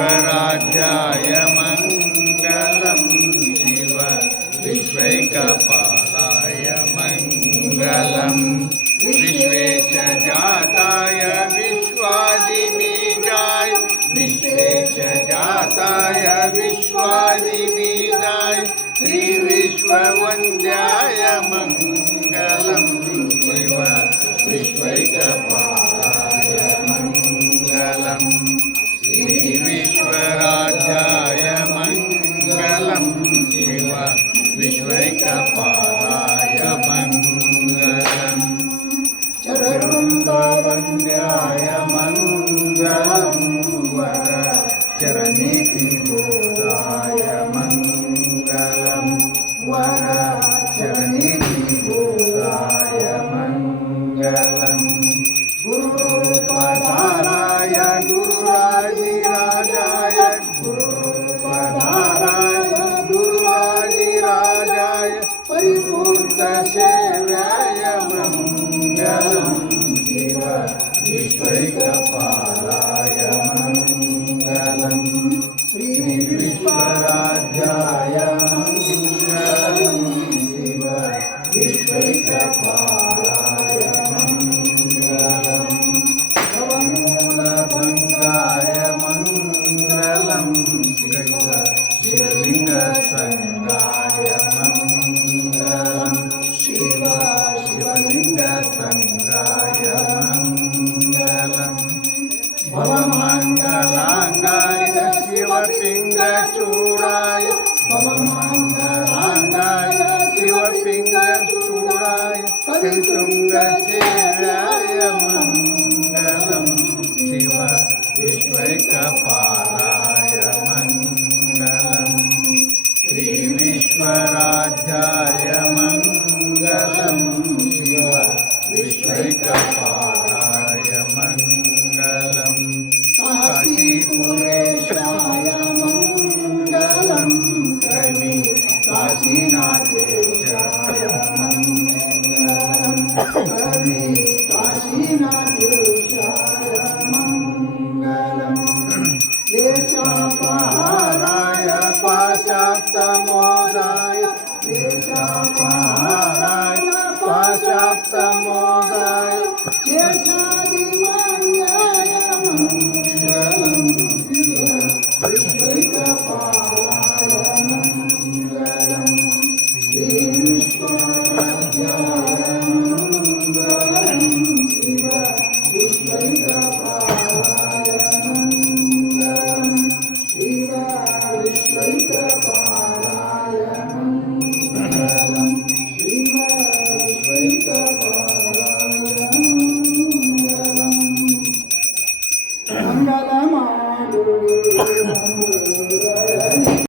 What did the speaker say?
श्रीविश्वराध्याय मङ्गलं शिव विश्वैकपालाय मङ्गलम् विश्वेशजाताय विश्वादिबीजाय विश्वेशजाताय विश्वादिबीजाय श्रीविश्ववन्द्याय मङ्गलं शिव विश्वैकपालाय मङ्गलम् श्रीविश्वराध्याय मङ्गलं शिव विश्वैकपालाय मङ्गलम् चरुण्डवन्द्याय मङ्गलम् गुरुपधाराय गुरुराजिराजाय। गुरुपधाराय गुरुराजिराजाय। परिपूर्णसेव्याय मङ्गलं शिव विश्वैकपालाय मङ्गलम्। शिवपिङ्गचूडाय भवमङ्गलाङ्गाय शिवपिङ्गचूडाय कवितुङ्गसेव्याय मङ्गलं शिव विश्वैकपालाय मङ्गलम्। श्रीविश्वराध्याय मङ्गलं शिव विश्वैकपालाय Deixa a